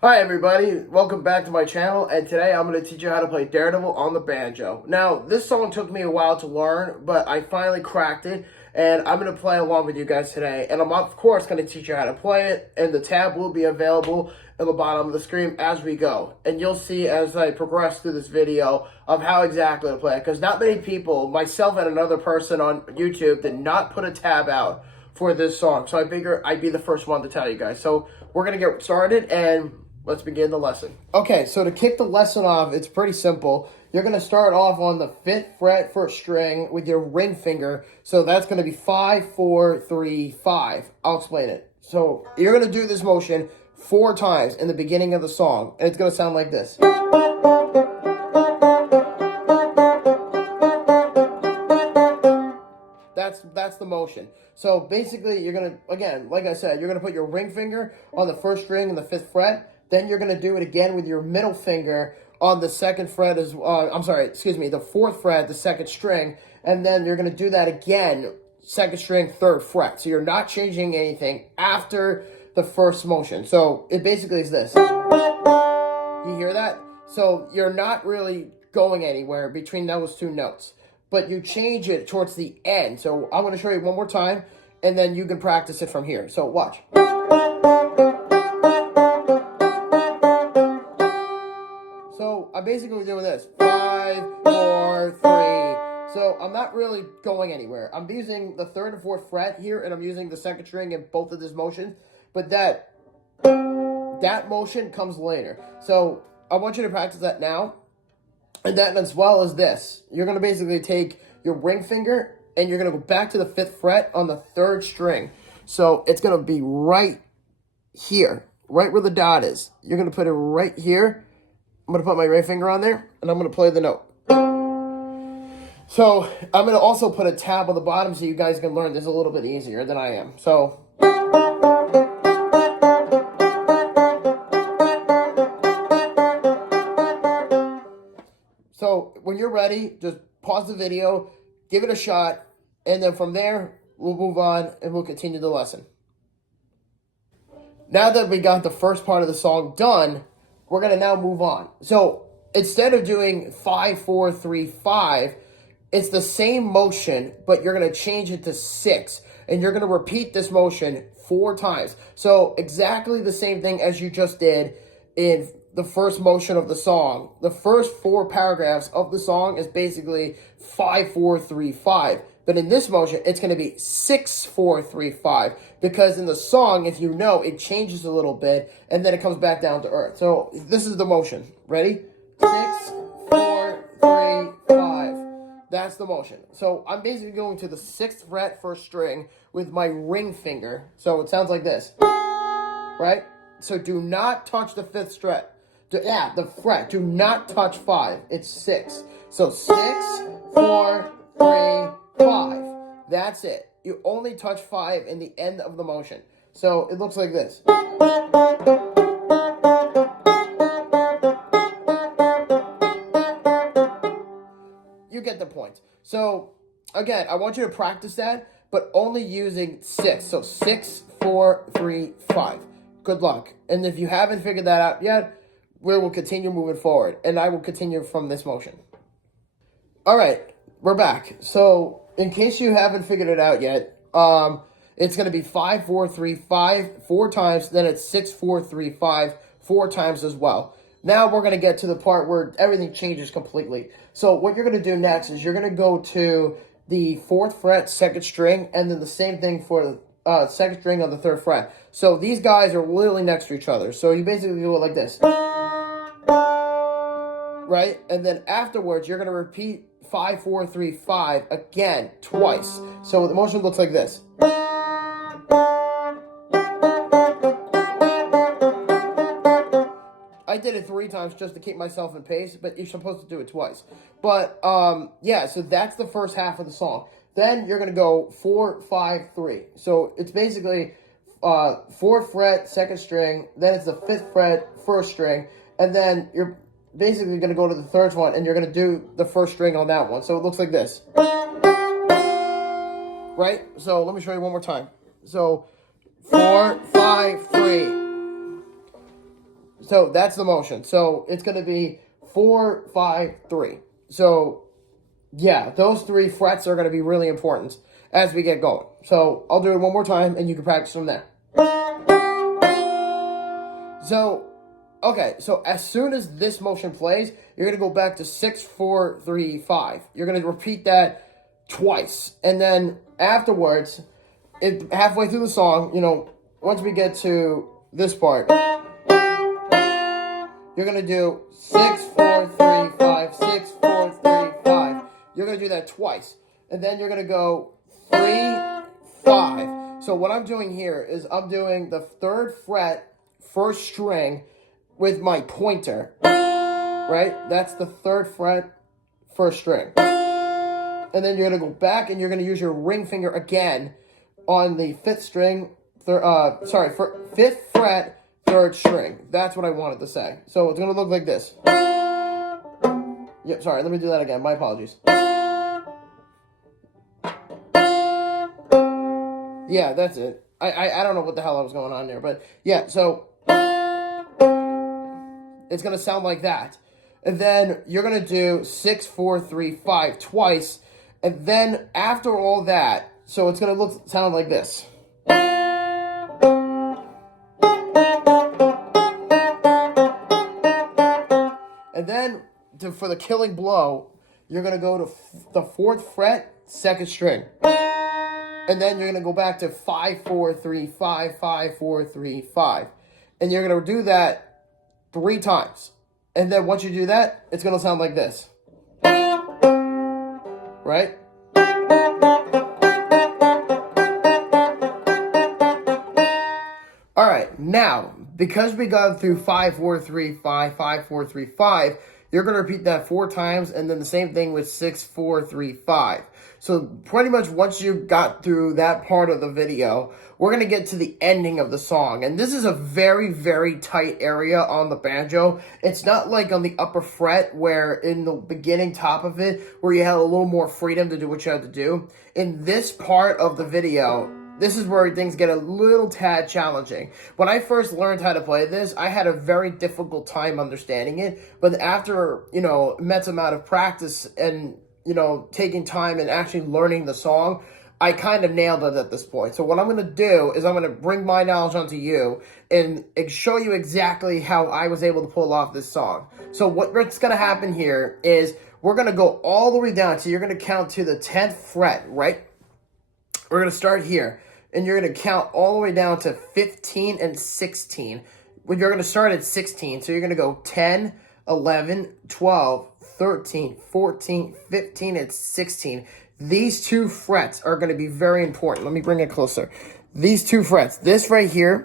Hi everybody, welcome back to my channel, and today I'm going to teach you how to play Daredevil on the banjo. Now, this song took me a while to learn, but I finally cracked it, and I'm going to play along with you guys today. And I'm of course going to teach you how to play it, and the tab will be available at the bottom of the screen as we go. And you'll see as I progress through this video of how exactly to play it, because not many people, myself and another person on YouTube, did not put a tab out for this song. So I figure I'd be the first one to tell you guys. So we're going to get started, and let's begin the lesson. Okay, so to kick the lesson off, it's pretty simple. You're going to start off on the 5th fret first string with your ring finger. So that's going to be 5, 4, 3, 5. I'll explain it. So you're going to do this motion 4 times in the beginning of the song. And it's going to sound like this. That's the motion. So basically, you're going to, again, like I said, you're going to put your ring finger on the first string in the 5th fret. Then you're going to do it again with your middle finger on the 2nd fret, the 4th fret, the 2nd string. And then you're going to do that again, 2nd string, 3rd fret. So you're not changing anything after the first motion. So it basically is this. You hear that? So you're not really going anywhere between those 2 notes, but you change it towards the end. So I'm going to show you one more time, and then you can practice it from here. So watch. So I'm basically doing this. 5, 4, 3. So I'm not really going anywhere. I'm using the 3rd and 4th fret here, and I'm using the 2nd string in both of these motions. But that motion comes later. So I want you to practice that now. And then as well as this, you're going to basically take your ring finger and you're going to go back to the 5th fret on the 3rd string. So it's going to be right here, right where the dot is. You're going to put it right here. I'm going to put my ring finger on there, and I'm going to play the note. So I'm going to also put a tab on the bottom so you guys can learn this a little bit easier than I am. So when you're ready, just pause the video, give it a shot, and then from there, we'll move on and we'll continue the lesson. Now that we got the first part of the song done, we're going to now move on. So instead of doing 5, 4, 3, 5, it's the same motion, but you're going to change it to 6. And you're going to repeat this motion 4 times. So exactly the same thing as you just did in the first motion of the song. The first 4 paragraphs of the song is basically 5, 4, 3, 5. But in this motion, it's going to be 6, 4, 3, 5. Because in the song, if you know, it changes a little bit, and then it comes back down to earth. So this is the motion. Ready? 6, 4, 3, 5. That's the motion. So I'm basically going to the 6th fret first string with my ring finger. So it sounds like this. Right? So do not touch the 5th fret. The fret. Do not touch 5. It's 6. So 6, 4, 3, 5. That's it. You only touch 5 in the end of the motion. So it looks like this. You get the point. So again, I want you to practice that, but only using 6. So 6, 4, 3, 5. Good luck. And if you haven't figured that out yet, we will continue moving forward. And I will continue from this motion. All right, we're back. So in case you haven't figured it out yet, it's going to be 5, 4, 3, 5 4 times. Then it's 6, 4, 3, 5 4 times as well. Now we're going to get to the part where everything changes completely. So what you're going to do next is you're going to go to the 4th fret, 2nd string, and then the same thing for the 2nd string on the 3rd fret. So these guys are literally next to each other. So you basically do it like this. Right? And then afterwards, you're going to repeat 5, 4, 3, 5 again, twice. So the motion looks like this. I did it 3 times just to keep myself in pace, but you're supposed to do it twice. But, yeah, so that's the first half of the song. Then you're going to go 4, 5, 3. So it's basically 4th fret, 2nd string, then it's the 5th fret, 1st string, and then you're basically going to go to the 3rd one, and you're going to do the 1st string on that one. So it looks like this. Right? So let me show you one more time. So 4, 5, 3. So that's the motion. So it's going to be 4, 5, 3. So yeah, those 3 frets are going to be really important as we get going. So I'll do it one more time and you can practice from there. So, okay, so as soon as this motion plays, you're going to go back to 6, 4, 3, 5. You're going to repeat that twice. And then afterwards, halfway through the song, once we get to this part, you're going to do 6, 4, 3, 5, 6, 4, 3, 5. You're going to do that twice. And then you're going to go 3, 5. So what I'm doing here is I'm doing the 3rd fret, 1st string with my pointer. Right? That's the 3rd fret, 1st string. And then you're going to go back and you're going to use your ring finger again on the 5th string, 5th fret, 3rd string. That's what I wanted to say. So it's going to look like this. Yep, sorry, let me do that again. My apologies. Yeah, that's it. I don't know what the hell I was going on there, but yeah, so it's going to sound like that. And then you're going to do 6, 4, 3, 5 twice. And then after all that, so it's going to sound like this. And then for the killing blow, you're going to go to the 4th fret, 2nd string. And then you're going to go back to 5, 4, 3, 5, 5, 4, 3, 5. And you're going to do that 3 times. And then once you do that, it's going to sound like this. Right? All right, now, because we got through 5, 4, 3, 5, 5, 4, 3, 5, you're going to repeat that 4 times, and then the same thing with 6, 4, 3, 5. So pretty much once you got through that part of the video, we're going to get to the ending of the song. And this is a very, very tight area on the banjo. It's not like on the upper fret where in the beginning top of it, where you had a little more freedom to do what you had to do. In this part of the video, this is where things get a little tad challenging. When I first learned how to play this, I had a very difficult time understanding it. But after, immense amount of practice and, taking time and actually learning the song, I kind of nailed it at this point. So what I'm going to do is I'm going to bring my knowledge onto you and show you exactly how I was able to pull off this song. So what's going to happen here is we're going to go all the way down. So you're going to count to the 10th fret, right? We're going to start here. And you're going to count all the way down to 15 and 16. When you're going to start at 16. So you're going to go 10, 11, 12, 13, 14, 15, and 16. These 2 frets are going to be very important. Let me bring it closer. These 2 frets. This right here,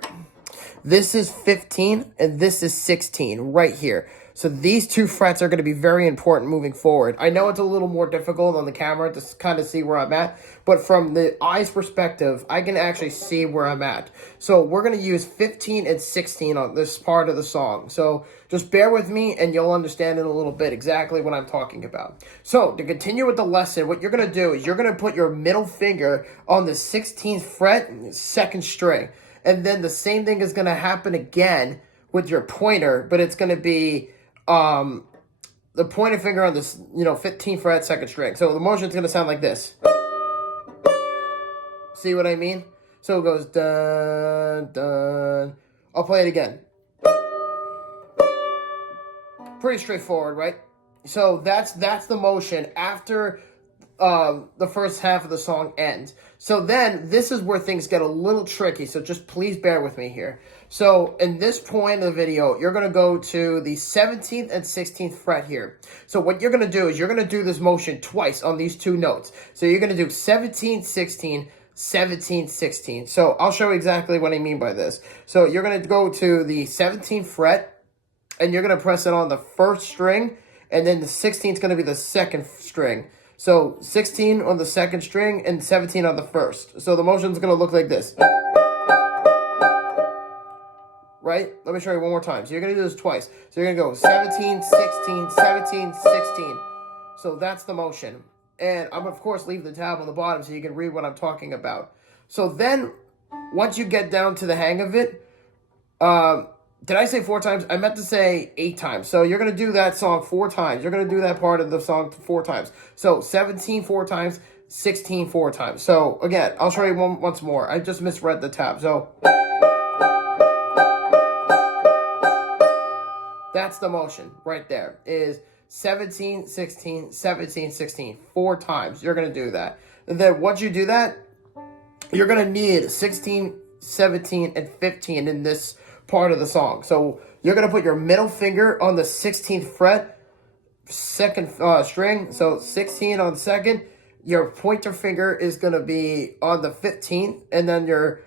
this is 15, and this is 16 right here. So these 2 frets are going to be very important moving forward. I know it's a little more difficult on the camera to kind of see where I'm at, but from the eye's perspective, I can actually see where I'm at. So we're going to use 15 and 16 on this part of the song. So just bear with me and you'll understand in a little bit exactly what I'm talking about. So to continue with the lesson, what you're going to do is you're going to put your middle finger on the 16th fret, 2nd string. And then the same thing is going to happen again with your pointer, but it's going to be the pointer finger on this, 15th fret, 2nd string. So the motion is going to sound like this. See what I mean? So it goes dun, dun. I'll play it again. Pretty straightforward, right? So that's the motion after the first half of the song ends. So then this is where things get a little tricky. So just please bear with me here. So in this point of the video, you're going to go to the 17th and 16th fret here. So what you're going to do is you're going to do this motion twice on these 2 notes. So you're going to do 17, 16, 17, 16. So I'll show you exactly what I mean by this. So you're going to go to the 17th fret and you're going to press it on the 1st string, and then the 16th is going to be the 2nd string. So 16 on the 2nd string and 17 on the 1st. So the motion is going to look like this. Right? Let me show you one more time. So you're going to do this twice. So you're going to go 17, 16, 17, 16. So that's the motion. And I'm, of course, leave the tab on the bottom so you can read what I'm talking about. So then, once you get down to the hang of it, Did I say 4 times? I meant to say 8 times. So you're going to do that song 4 times. You're going to do that part of the song 4 times. So 17 4 times, 16 4 times. So again, I'll show you once more. I just misread the tab. So that's the motion right there. Is 17, 16, 17, 16. 4 times. You're going to do that. And then once you do that, you're going to need 16, 17, and 15 in this part of the song. So you're going to put your middle finger on the 16th fret, second string. So 16 on second. Your pointer finger is going to be on the 15th, and then your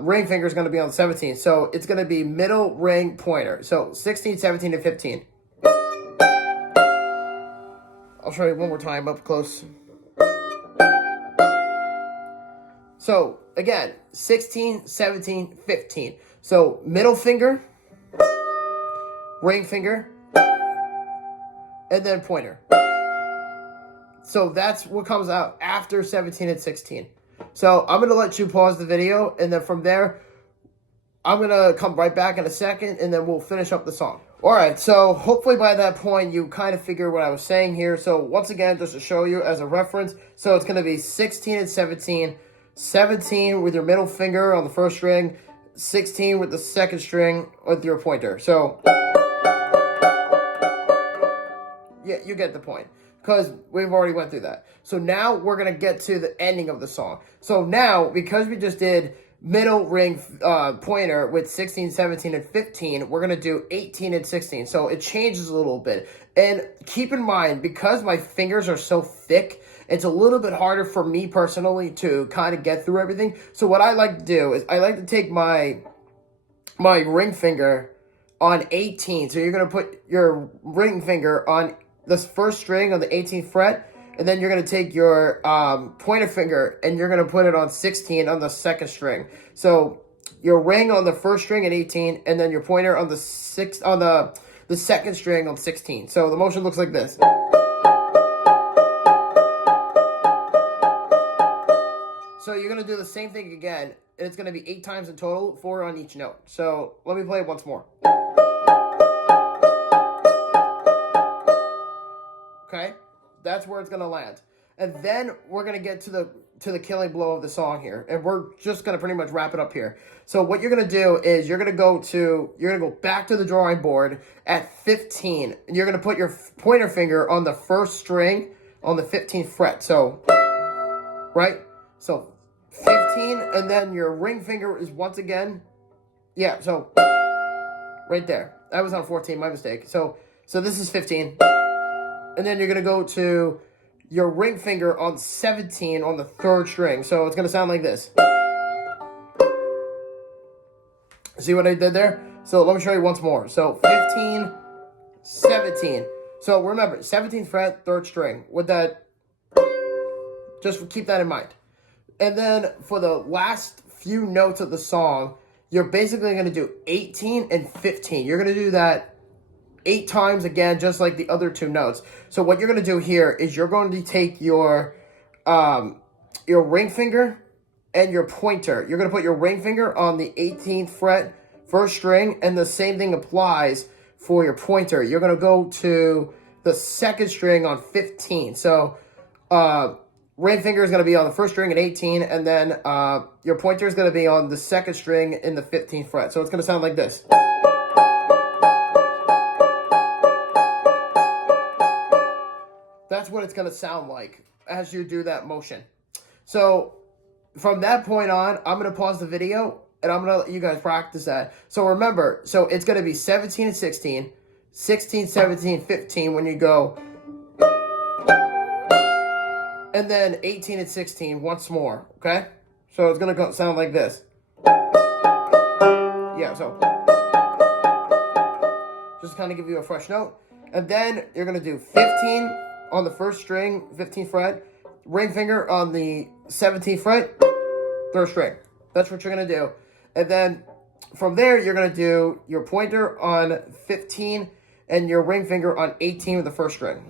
ring finger is going to be on the 17th. So it's going to be middle, ring, pointer. So 16, 17, and 15. I'll show you one more time up close. So, again, 16, 17, 15. So, middle finger, ring finger, and then pointer. So, that's what comes out after 17 and 16. So, I'm going to let you pause the video, and then from there, I'm going to come right back in a second, and then we'll finish up the song. Alright, so hopefully by that point, you kind of figure what I was saying here. So, once again, just to show you as a reference, so it's going to be 16 and 17, 17 with your middle finger on the first string, 16 with the second string with your pointer. So, yeah, you get the point, because we've already went through that. So now we're going to get to the ending of the song. So now, because we just did middle, ring, pointer with 16, 17, and 15, we're going to do 18 and 16. So it changes a little bit. And keep in mind, because my fingers are so thick, it's a little bit harder for me personally to kind of get through everything. So what I like to do is I like to take my ring finger on 18. So you're going to put your ring finger on the first string on the 18th fret, and then you're going to take your pointer finger and you're going to put it on 16 on the second string. So your ring on the first string at 18, and then your pointer on the second string on 16. So the motion looks like this. So you're going to do the same thing again, and it's going to be 8 times in total, 4 on each note. So let me play it once more. Okay? That's where it's going to land. And then we're going to get to the killing blow of the song here. And we're just going to pretty much wrap it up here. So what you're going to do is you're going to go back to the drawing board at 15. And you're going to put your pointer finger on the first string on the 15th fret. So, right? So 15, and then your ring finger is once again, yeah, so right there. That was on 14, my mistake. So this is 15. And then you're going to go to your ring finger on 17 on the third string. So it's going to sound like this. See what I did there? So let me show you once more. So 15, 17. So remember, 17th fret, third string. With that, just keep that in mind. And then for the last few notes of the song, you're basically going to do 18 and 15. You're going to do that 8 times again, just like the other 2 notes. So what you're going to do here is you're going to take your ring finger and your pointer. You're going to put your ring finger on the 18th fret, first string, and the same thing applies for your pointer. You're going to go to the second string on 15. So, ring finger is going to be on the first string at 18, and then your pointer is going to be on the second string in the 15th fret. So it's going to sound like this. That's what it's going to sound like as you do that motion. So from that point on, I'm going to pause the video, and I'm going to let you guys practice that. So remember, so it's going to be 17 and 16, 16, 17, 15 when you go, and then 18 and 16 once more, okay? So it's going to sound like this. Yeah, so just kind of give you a fresh note. And then you're going to do 15 on the first string, 15th fret, ring finger on the 17th fret, third string. That's what you're going to do. And then from there, you're going to do your pointer on 15 and your ring finger on 18 with the first string.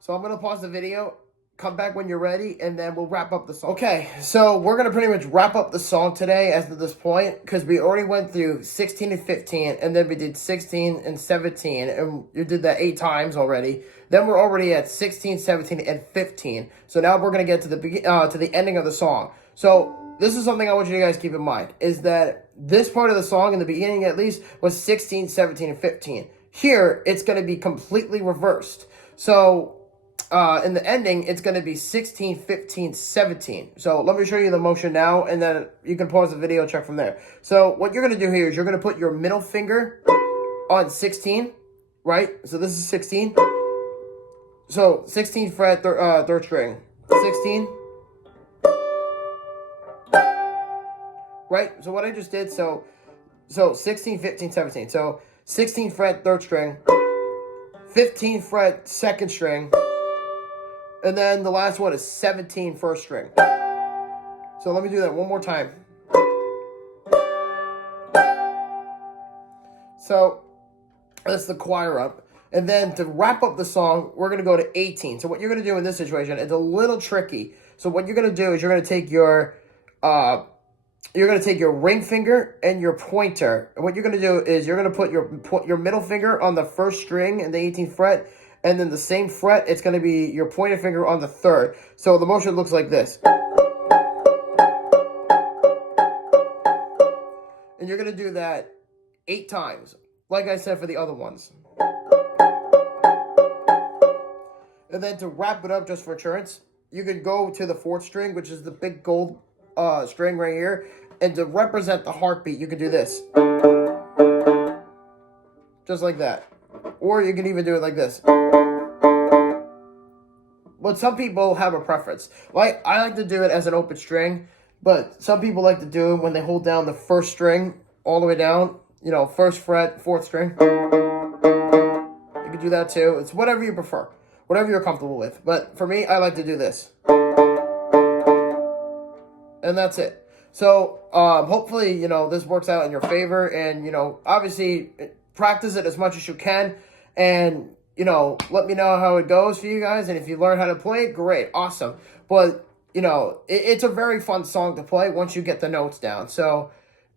So I'm going to pause the video, come back when you're ready, and then we'll wrap up the song. Okay, so we're going to pretty much wrap up the song today as to this point, because we already went through 16 and 15, and then we did 16 and 17, and you did that 8 times already. Then we're already at 16, 17, and 15. So now we're going to get to the ending of the song. So this is something I want you guys to keep in mind, is that this part of the song, in the beginning at least, was 16, 17, and 15. Here, it's going to be completely reversed. So in the ending, it's going to be 16, 15, 17. So let me show you the motion now, and then you can pause the video, check from there. So what you're going to do here is you're going to put your middle finger on 16, right? So this is 16. So 16 fret, third string. 16. Right? So what I just did, so 16, 15, 17. So 16 fret, third string. 15 fret, second string. And then the last one is 17, first string. So let me do that one more time. So that's the choir up. And then to wrap up the song, we're going to go to 18. So what you're going to do in this situation, it's a little tricky. So what you're going to do is you're going to take your ring finger and your pointer. And what you're going to do is you're going to put your middle finger on the first string in the 18th fret, and then the same fret, it's going to be your pointer finger on the third. So the motion looks like this. And you're going to do that 8 times, like I said for the other ones. And then to wrap it up, just for assurance, you can go to the 4th string, which is the big gold string right here. And to represent the heartbeat, you can do this. Just like that. Or you can even do it like this. But some people have a preference. Like, I like to do it as an open string, but some people like to do it when they hold down the first string all the way down. You know, 1st fret, 4th string. You can do that too. It's whatever you prefer. Whatever you're comfortable with. But for me, I like to do this. And that's it. So, hopefully, you know, this works out in your favor. And, you know, obviously, practice it as much as you can. And, you know, let me know how it goes for you guys. And if you learn how to play it, great. Awesome. But, you know, it's a very fun song to play once you get the notes down. So,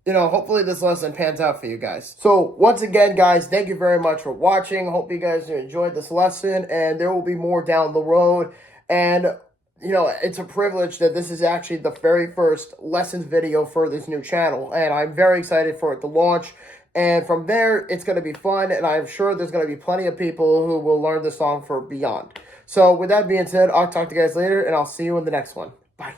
you know, hopefully this lesson pans out for you guys. So, once again, guys, thank you very much for watching. Hope you guys enjoyed this lesson. And there will be more down the road. And you know, it's a privilege that this is actually the very first lessons video for this new channel. And I'm very excited for it to launch. And from there, it's going to be fun. And I'm sure there's going to be plenty of people who will learn the song for beyond. So with that being said, I'll talk to you guys later. And I'll see you in the next one. Bye.